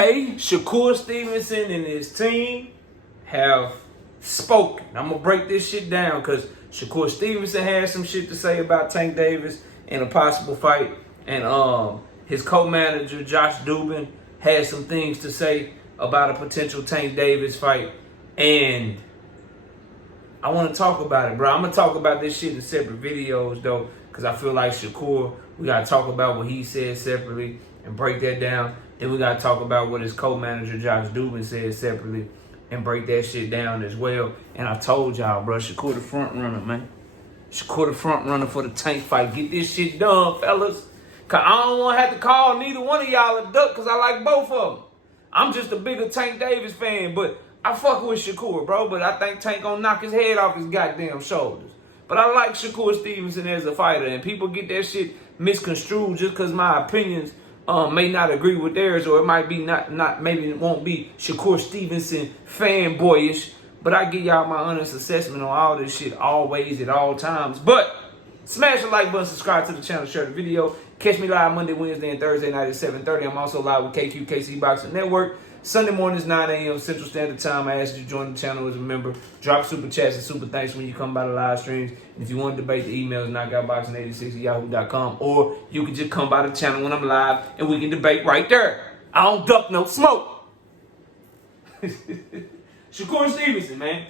Okay, Shakur Stevenson and his team have spoken. I'm going to break this shit down because Shakur Stevenson has some shit to say about Tank Davis in a possible fight. And his co-manager, Josh Dubin, has some things to say about a potential Tank Davis fight. And I want to talk about it, bro. I'm going to talk about this shit in separate videos, though, because I feel like Shakur, we got to talk about what he said separately and break that down. Then we got to talk about what his co-manager, Josh Dubin, said separately and break that shit down as well. And I told y'all, bro, Shakur the front runner, man. Shakur the front runner for the Tank fight. Get this shit done, fellas. Because I don't want to have to call neither one of y'all a duck because I like both of them. I'm just a bigger Tank Davis fan, but I fuck with Shakur, bro. But I think Tank gonna knock his head off his goddamn shoulders. But I like Shakur Stevenson as a fighter, and people get that shit misconstrued just because my opinions may not agree with theirs, or it might be maybe it won't be Shakur Stevenson fanboyish. But I give y'all my honest assessment on all this shit always at all times. But smash the like button, subscribe to the channel, share the video. Catch me live Monday, Wednesday, and Thursday night at 7:30. I'm also live with KC Boxing Network. Sunday mornings, 9 a.m. Central Standard Time. I ask you to join the channel as a member. Drop super chats and super thanks when you come by the live streams. And if you want to debate, the email is knockoutboxing86@yahoo.com. Or you can just come by the channel when I'm live and we can debate right there. I don't duck no smoke. Shakur Stevenson, man.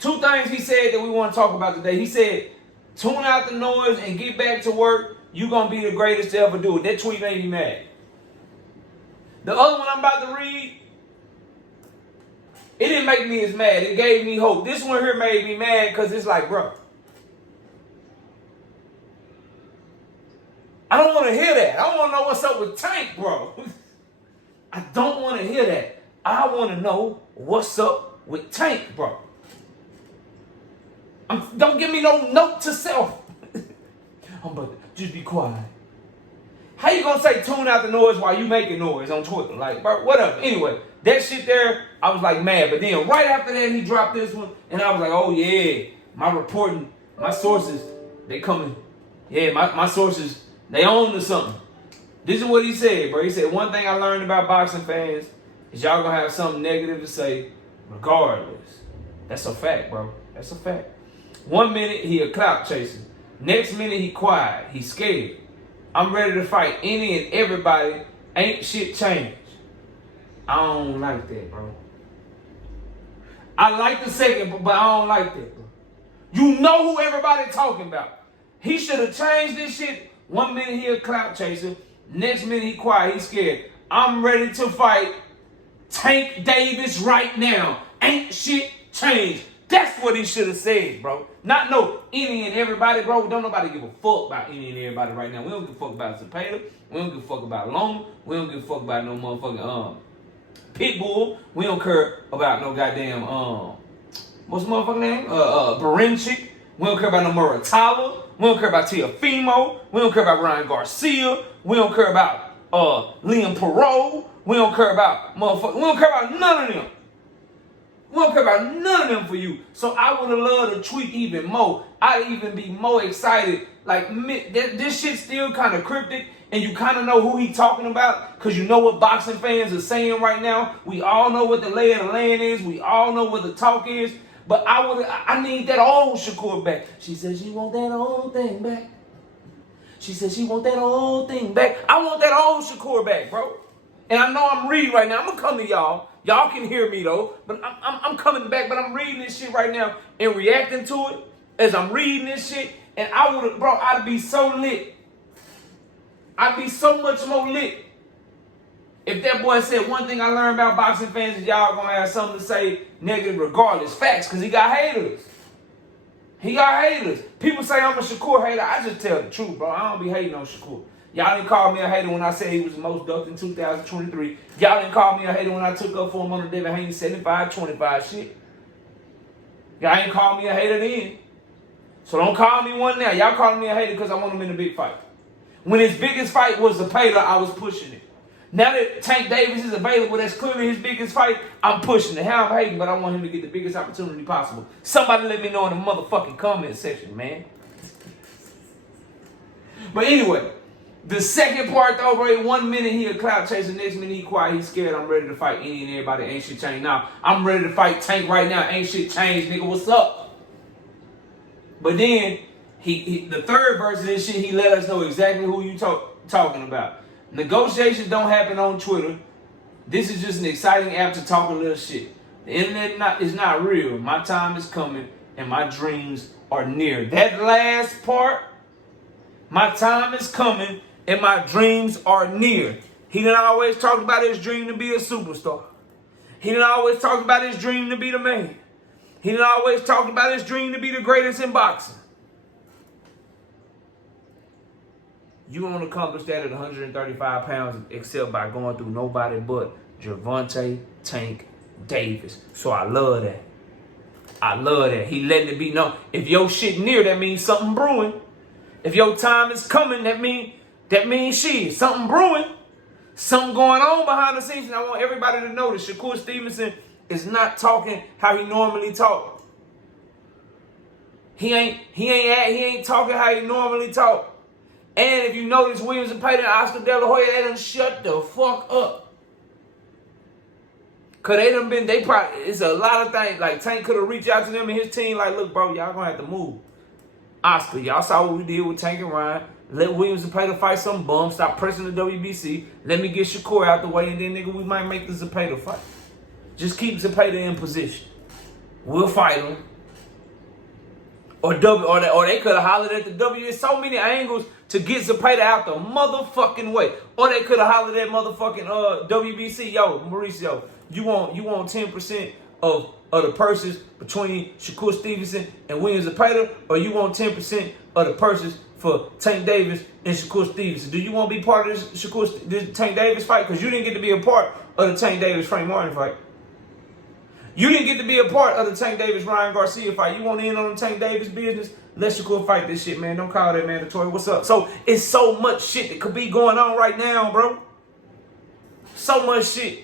Two things he said that we want to talk about today. He said, tune out the noise and get back to work. You're going to be the greatest to ever do it. That tweet made me mad. The other one I'm about to read, it didn't make me as mad. It gave me hope. This one here made me mad because it's like, bro, I don't want to hear that. I want to know what's up with Tank, bro. I don't want to hear that. I want to know what's up with Tank, bro. Don't give me no note to self. I'm about to just be quiet. How you gonna say tune out the noise while you making noise on Twitter? Like, bro, whatever. Anyway, that shit there, I was like mad. But then right after that, he dropped this one, and I was like, oh yeah, my reporting, my sources, they coming. Yeah, my sources, they own to something. This is what he said, bro. He said, one thing I learned about boxing fans is y'all gonna have something negative to say regardless. That's a fact, bro. That's a fact. 1 minute, he a clout chaser. Next minute, he quiet. He scared. I'm ready to fight any and everybody. Ain't shit changed. I don't like that, bro. I like the second, but I don't like that, bro. You know who everybody talking about. He should have changed this shit. 1 minute he a clout chaser. Next minute he quiet. He scared. I'm ready to fight Tank Davis right now. Ain't shit changed. That's what he should have said, bro. Not no any and everybody, bro. Don't nobody give a fuck about any and everybody right now. We don't give a fuck about Zapata. We don't give a fuck about Loma. We don't give a fuck about no motherfucking Pitbull. We don't care about no goddamn what's the motherfucking name? Barinchik. We don't care about no Muratalla. We don't care about Teofimo. We don't care about Ryan Garcia. We don't care about Liam Perot. We don't care about motherfucker. We don't care about none of them. We don't care about none of them for you. So I would have loved to tweet even more. I'd even be more excited. Like, this shit's still kind of cryptic, and you kind of know who he talking about because you know what boxing fans are saying right now. We all know what the lay of the land is. We all know what the talk is. But I need that old Shakur back. She said she want that old thing back. She said she want that old thing back. I want that old Shakur back, bro. And I know I'm reading right now. I'm going to come to y'all. Y'all can hear me, though. But I'm coming back. But I'm reading this shit right now and reacting to it as I'm reading this shit. And I would have, bro, I'd be so lit. I'd be so much more lit if that boy said, one thing I learned about boxing fans is y'all going to have something to say negative regardless. Facts, because he got haters. He got haters. People say I'm a Shakur hater. I just tell the truth, bro. I don't be hating on Shakur. Y'all didn't call me a hater when I said he was the most ducked in 2023. Y'all didn't call me a hater when I took up for him on the David Haney 75-25 shit. Y'all ain't call me a hater then. So don't call me one now. Y'all calling me a hater because I want him in a big fight. When his biggest fight was the Paler, I was pushing it. Now that Tank Davis is available, that's clearly his biggest fight, I'm pushing it. How I'm hating, but I want him to get the biggest opportunity possible. Somebody let me know in the motherfucking comment section, man. But anyway, The second part though, bro, 1 minute he a clout chaser, next minute he quiet, he scared. I'm ready to fight any and everybody, ain't shit changed now. I'm ready to fight Tank right now, ain't shit changed, nigga, what's up? But then, the third verse of this shit, he let us know exactly who you talking about. Negotiations don't happen on Twitter. This is just an exciting app to talk a little shit. The internet is not real. My time is coming and my dreams are near. That last part, my time is coming and my dreams are near. He done always talked about his dream to be a superstar. He done always talked about his dream to be the man. He done always talked about his dream to be the greatest in boxing. You won't accomplish that at 135 pounds except by going through nobody but Gervonta Tank Davis. So I love that. I love that. He letting it be known. If your shit near, that means something brewing. If your time is coming, that means shit. Something brewing. Something going on behind the scenes. And I want everybody to know that Shakur Stevenson is not talking how he normally talk. He ain't talking how he normally talk. And if you notice, Williams and Payton and Oscar De La Hoya, they done shut the fuck up. Cause it's a lot of things. Like Tank could have reached out to them and his team, like, look, bro, y'all gonna have to move. Oscar, y'all saw what we did with Tank and Ryan. Let Williams and Zapata fight some bum. Stop pressing the WBC. Let me get Shakur out the way, and then, nigga, we might make the Zapata fight. Just keep Zapata in position. We'll fight him. Or they could have hollered at the W. There's so many angles to get Zapata out the motherfucking way. Or they could have hollered at motherfucking WBC. Yo, Mauricio, you want 10% of the purses between Shakur Stevenson and Williams Zapata, or you want 10% of the purses for Tank Davis and Shakur Stevenson? Do you want to be part of this Tank Davis fight? Because you didn't get to be a part of the Tank Davis Frank Martin fight. You didn't get to be a part of the Tank Davis Ryan Garcia fight. You want in on the Tank Davis business? Let Shakur fight this shit, man. Don't call that mandatory. What's up? So it's so much shit that could be going on right now, bro. So much shit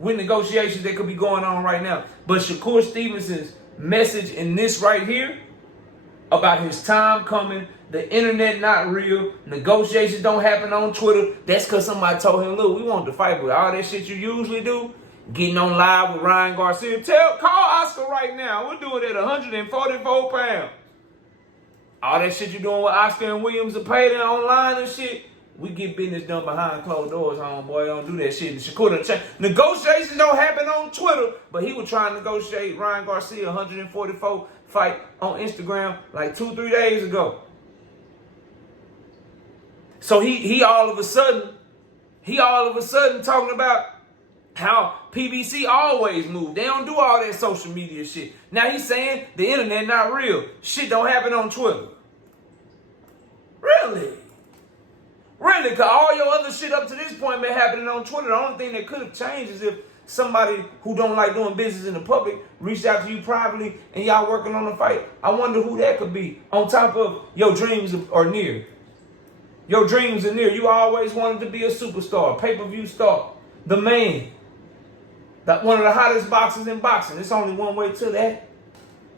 with negotiations that could be going on right now. But Shakur Stevenson's message in this right here about his time coming, the internet not real, negotiations don't happen on Twitter, that's because somebody told him, look, we want to fight, but all that shit you usually do, getting on live with Ryan Garcia, call Oscar right now. We'll do it at 144 pounds. All that shit you doing with Oscar and Williams and Payton online and shit, we get business done behind closed doors, homeboy. Don't do that shit. And Shakur done changed. Negotiations don't happen on Twitter, but he was trying to negotiate Ryan Garcia 144 fight on Instagram like 2-3 days ago. So he all of a sudden talking about how PBC always move. They don't do all that social media shit. Now he's saying the internet not real. Shit don't happen on Twitter. Really? Really? Because all your other shit up to this point been happening on Twitter. The only thing that could have changed is if somebody who don't like doing business in the public reached out to you privately and y'all working on a fight. I wonder who that could be. On top of your dreams are near. Your dreams are near. You always wanted to be a superstar, pay-per-view star, the man. One of the hottest boxers in boxing. It's only one way to that.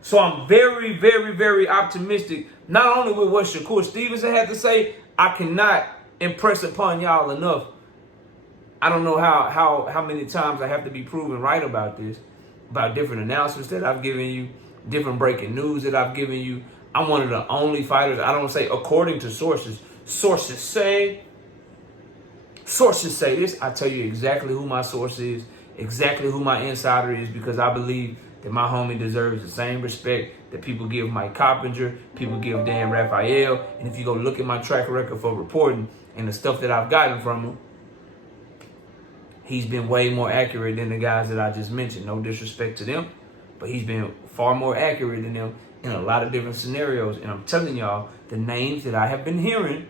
So I'm very, very, very optimistic, not only with what Shakur Stevenson had to say, I cannot impress upon y'all enough. I don't know how many times I have to be proven right about this, about different announcements that I've given you, different breaking news that I've given you. I'm one of the only fighters, I don't say according to sources. Sources say this. I tell you exactly who my source is, exactly who my insider is, because I believe that my homie deserves the same respect that people give Mike Coppinger, people give Dan Raphael. And if you go look at my track record for reporting and the stuff that I've gotten from him, he's been way more accurate than the guys that I just mentioned. No disrespect to them, but he's been far more accurate than them in a lot of different scenarios. And I'm telling y'all, the names that I have been hearing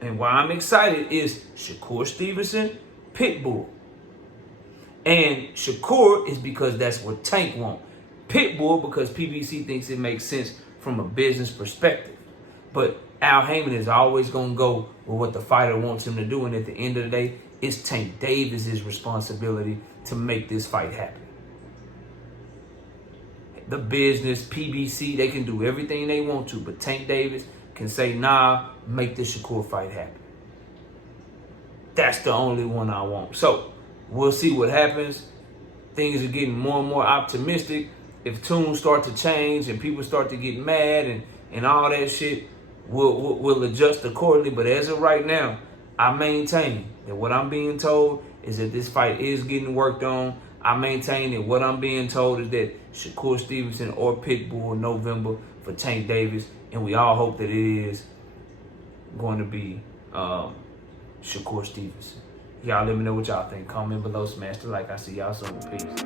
and why I'm excited is Shakur Stevenson, Pitbull. And Shakur is because that's what Tank wants. Pitbull because PBC thinks it makes sense from a business perspective. But Al Heyman is always going to go with what the fighter wants him to do. And at the end of the day, it's Tank Davis' responsibility to make this fight happen. The business, PBC, they can do everything they want to. But Tank Davis can say, nah, make this Shakur fight happen. that's the only one I want. So we'll see what happens. Things are getting more and more optimistic. If tunes start to change and people start to get mad and all that shit, we'll adjust accordingly. But as of right now, I maintain that what I'm being told is that this fight is getting worked on. I maintain that what I'm being told is that Shakur Stevenson or Pitbull in November for Tank Davis, and we all hope that it is going to be Shakur Stevenson. Y'all let me know what y'all think. Comment below, smash the like. I see y'all soon. Peace.